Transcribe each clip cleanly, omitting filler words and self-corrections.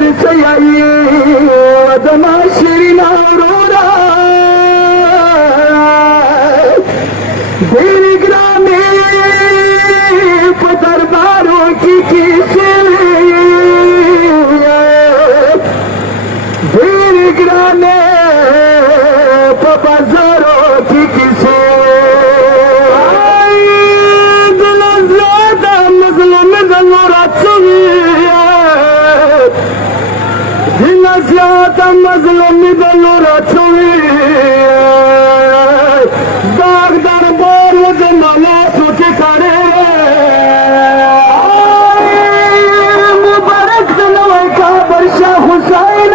سيئي ودما شيرين أورورا ديري گرامي پدربارو کی کسی ديري گرامي پبازارو کی کسی دل زیادہ مظلوم دلورات دل زیادہ مظلوم دلورات داغ در بار دنیا سوچ کرے مبارک دلوی کا برشا حسین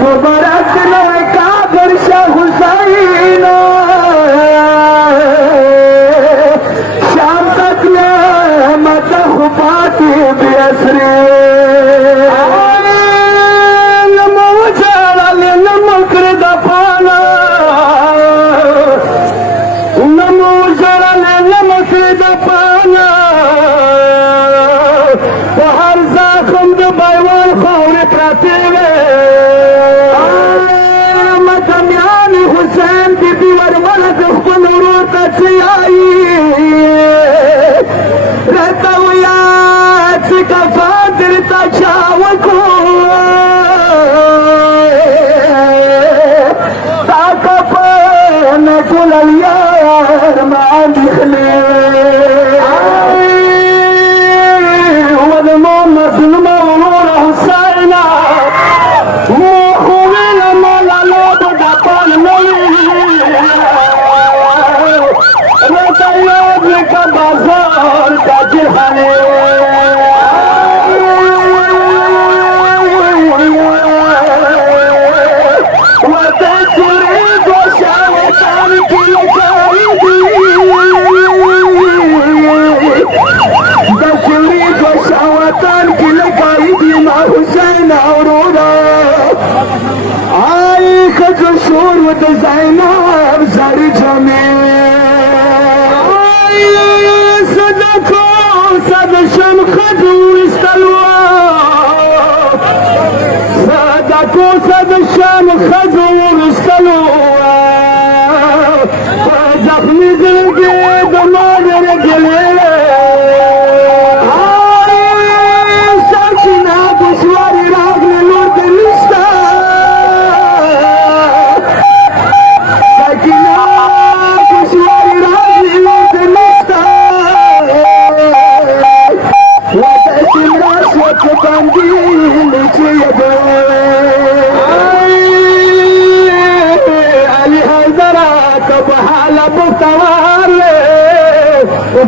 مبارک دلوی کا برشا حسین شام تک نعمت خفاتی بیسری زینب زری جمیل صدقو صدشم خدو استلوا صدقو صدشم خدو استلوا زخمی زرگی دماغ رگلی سرچنا دشواری راغلی لورد نشتا علی حیدرہ کب حالب توارے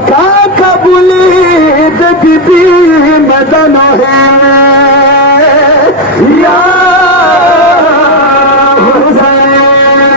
کا قبولی بی بی مدن ہے یا